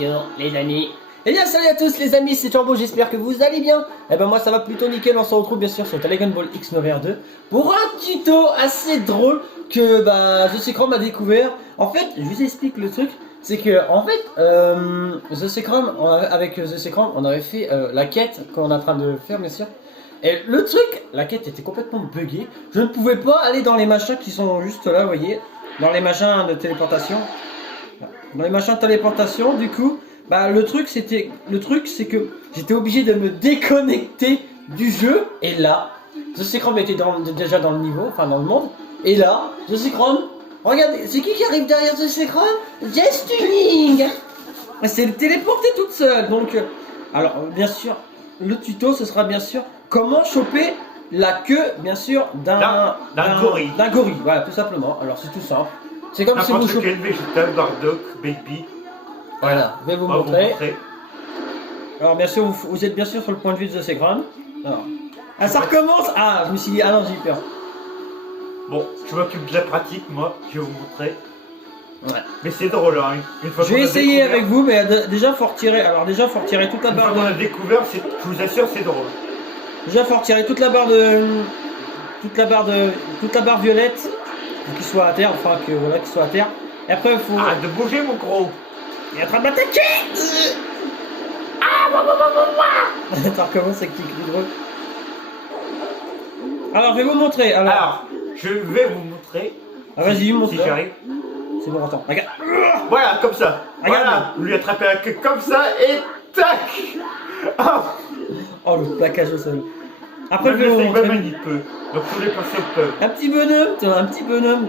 Bonjour les amis. Eh bien salut à tous les amis, c'est Turbo, j'espère que vous allez bien. Eh ben moi ça va plutôt nickel, on se retrouve bien sûr sur Dragon Ball X 9R2 pour un tuto assez drôle que The Secret m'a découvert. En fait, je vous explique le truc, c'est que en fait The Secret, avec The Secret, on avait fait la quête qu'on est en train de faire bien sûr. Et le truc, la quête était complètement buggée. Je ne pouvais pas aller dans les machins qui sont juste là, vous voyez, dans les machins de téléportation. Dans les machins de téléportation, du coup, le truc c'est que j'étais obligé de me déconnecter du jeu. Et là, The Secret était déjà dans le niveau, enfin dans le monde. Et là, The Secret, regardez, c'est qui arrive derrière The Secret? Jess Tuning. Elle s'est téléportée toute seule. Donc, alors bien sûr, le tuto ce sera bien sûr comment choper la queue, bien sûr, d'un gorille. D'un gorille, voilà, tout simplement. Alors c'est tout simple. C'est comme si vous chopez. Quel végétal, Bardock, Baby. Voilà, je vais vous montrer. Alors bien sûr, vous êtes bien sûr sur le point de vue de The Secret. Alors, ça recommence. Ah, je me suis dit, ah non, j'ai eu peur. Bon, je m'occupe de la pratique, moi, je vais vous montrer. Ouais. Mais c'est drôle, hein. Une fois je vais essayer avec vous, mais déjà faut retirer. Alors déjà faut retirer toute la barre. Une fois qu'on a découvert, je vous assure, c'est drôle. Déjà faut retirer toute la barre toute la barre violette pour qu'il soit à terre, enfin que voilà, qu'il soit à terre. Et après il faut. Arrête de bouger, mon gros. Il est en train de m'attaquer. Ah, ça recommence avec tes cris drôles. Alors je vais vous montrer. Alors je vais vous montrer. Ah vas-y, montre. Si j'arrive. C'est bon, attends, regarde. Voilà, comme ça. Regarde. Voilà, vous lui attrapez la queue comme ça et tac. Oh, le plaquage au sol. Après, même je vais vous montrer. il peut. Donc tous les personnes peuvent. Un petit bonhomme, un petit bonhomme.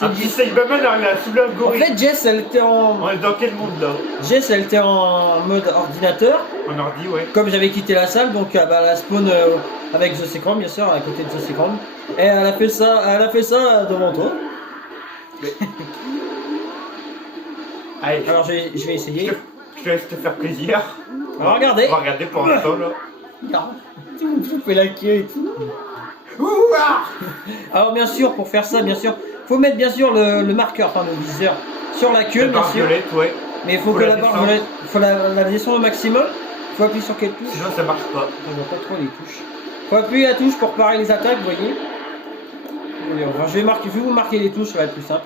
Un petit Cyberman arrive à soulever un En gorille. fait, Jess, elle était en. On est dans quel monde là? Jess, elle était en mode ordinateur. En ordi, ouais. Comme j'avais quitté la salle, donc elle a spawn avec The Secret, bien sûr, à côté de The Secret. Et elle a fait ça devant toi. Mais... Allez, alors je vais essayer. Je te laisse te faire plaisir. Alors regardez. On va regarder pour l'instant là. Non, tu me fais la queue et tout. Alors bien sûr, pour faire ça, bien sûr, faut mettre bien sûr le marqueur, enfin le viseur sur la queue, bien sûr. Violette, ouais. Mais il faut que la barre violette, faut la descendre au maximum. Faut appuyer sur quelle touche? Sinon ça marche pas. On voit pas trop les touches. Faut appuyer la touche pour parer les attaques, vous voyez. Je vais vous marquer les touches, ça va être plus simple.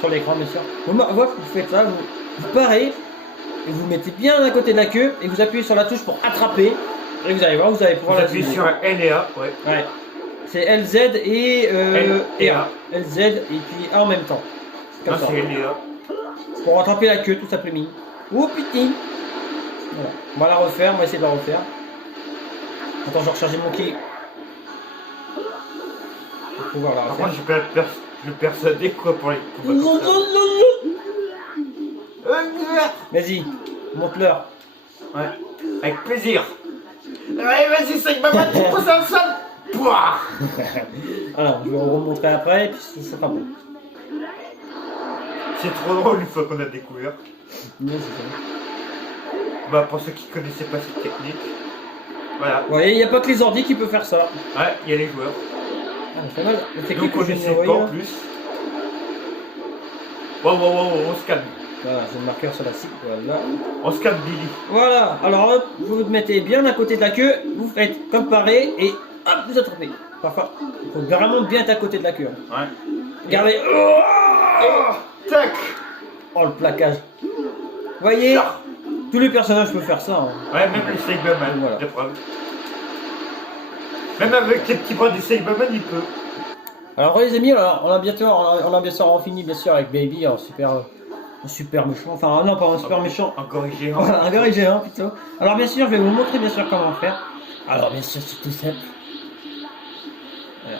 Sur l'écran, bien sûr. Vous faites ça, vous parez, et vous mettez bien à côté de la queue, et vous appuyez sur la touche pour attraper. Et vous allez voir, vous allez pouvoir la appuyer sur L et A, ouais. Ouais. C'est LZ et A. LZ et puis A en même temps. Comme ça. C'est L et A. Pour rattraper la queue, tout simplement. Oh putain. Voilà. On va la refaire, on va essayer de la refaire. Attends, je vais recharger mon ki. Pour pouvoir la refaire. Moi, je suis persuadé quoi pour les. Vas-y, montre-leur. Ouais. Avec plaisir. Allez, vas-y, c'est maman, tu pousses un sol. Pouah. Alors, je vais vous remontrer après, et puis ce sera bon. C'est trop drôle une fois qu'on a découvert. Oui, c'est ça. Pour ceux qui connaissaient pas cette technique. Voilà. Vous voyez, il n'y a pas que les ordis qui peuvent faire ça. Ouais, il y a les joueurs. Ah, c'est mal. Donc on essaie pas en plus. Wow, on se calme. Voilà, j'ai le marqueur sur la cible, voilà. On se calme, Billy. Voilà, alors hop, vous vous mettez bien à côté de la queue, vous faites comme pareil et hop, vous attrapez. Parfois, il faut vraiment bien être à côté de la queue. Ouais. Regardez. Tac. Oh, le plaquage. Vous voyez, tous les personnages peuvent faire ça. Hein. Ouais, même les Cyberman, voilà. de preuve. Même avec les petits bras du Cyberman, il peut. Alors les amis, on a bien sûr fini bien sûr avec Baby en super méchant, enfin non pas un super méchant. Un gorille géant. Voilà, un gorille géant plutôt. Alors bien sûr, je vais vous montrer bien sûr comment faire. Alors bien sûr, c'est tout simple. Voilà.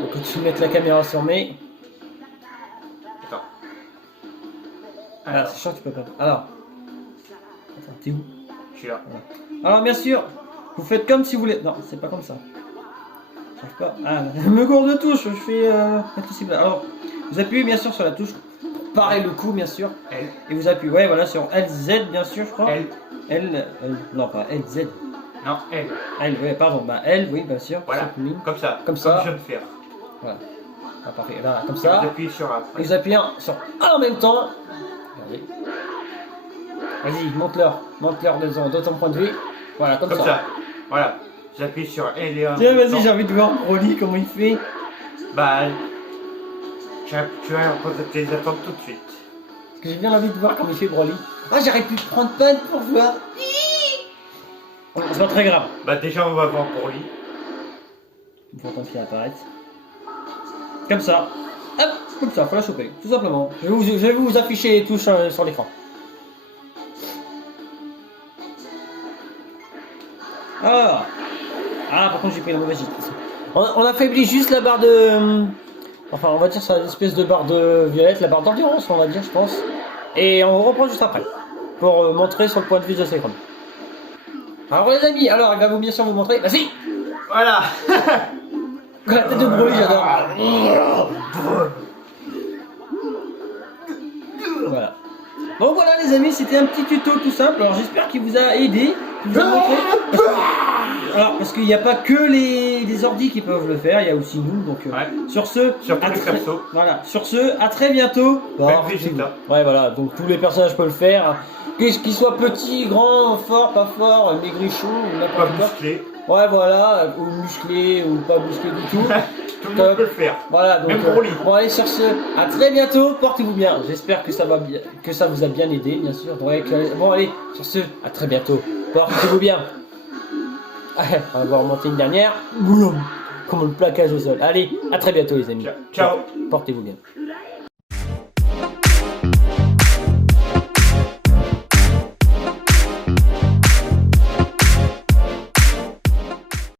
On continue de mettre la caméra sur mes. Attends. Alors, c'est chiant, tu peux pas. Alors. Attends, t'es où? Je suis là. Voilà. Alors bien sûr, vous faites comme si vous voulez. Non, c'est pas comme ça. J'arrive pas. Ah, je me gourde de touche, je fais impossible. Alors, vous appuyez bien sûr sur la touche. Pareil le coup, bien sûr. L. Et vous appuyez, ouais, voilà, sur LZ, bien sûr, je crois. L. Non, pas LZ. Non, L. L, ouais, pardon. L, oui, bien sûr. Voilà. Comme ça. Comme ça. Comme je viens de faire. Voilà. Ah, parfait. Là, comme ça. J'appuie sur A. Et vous appuyez sur A en même temps. Regardez. Vas-y, monte-leur de ton point de vue. Voilà, comme ça. Voilà. J'appuie sur L et A. Tiens, vas-y, j'ai envie de voir Broly comment il fait. Bah, tu vas tes attentes tout de suite. Parce que j'ai bien envie de voir comment il fait Broly. Ah, j'aurais pu prendre panne pour voir. C'est pas très grave. Bah, déjà, on va voir pour lui. Il faut attendre qu'il apparaisse. Comme ça. Hop, comme ça, faut la choper, tout simplement. Je vais vous afficher les touches sur l'écran. Ah, par contre, j'ai pris la mauvaise vitesse. On affaiblit juste la barre de. Enfin, on va dire ça, l'espèce de barre de violette, la barre d'endurance, on va dire, je pense. Et on reprend juste après. Pour montrer sur le point de vue de Zekrom. Alors, les amis, alors, il va bien sûr vous montrer. Vas-y! Voilà. La tête de Broly, j'adore. Voilà. Bon voilà les amis, c'était un petit tuto tout simple. Alors j'espère qu'il vous a aidé, qu'il vous a montré. Alors parce qu'il n'y a pas que les ordis qui peuvent le faire, il y a aussi nous. Donc ouais. sur ce, voilà. Sur ce, à très bientôt. Ouais voilà, donc tous les personnages peuvent le faire. Qu'ils soient petits, grands, forts, pas forts, maigrichons, pas musclés. Ouais voilà, ou musclés ou pas musclés du tout. Tout le monde peut le faire. Voilà, donc même Broly. Bon allez sur ce, à très bientôt, portez-vous bien. J'espère que ça va bien, que ça vous a bien aidé, bien sûr. Bon allez, sur ce, à très bientôt. Portez-vous bien. On va remonter une dernière. Boum, comme le plaquage au sol. Allez, à très bientôt les amis. Ciao. Portez-vous bien.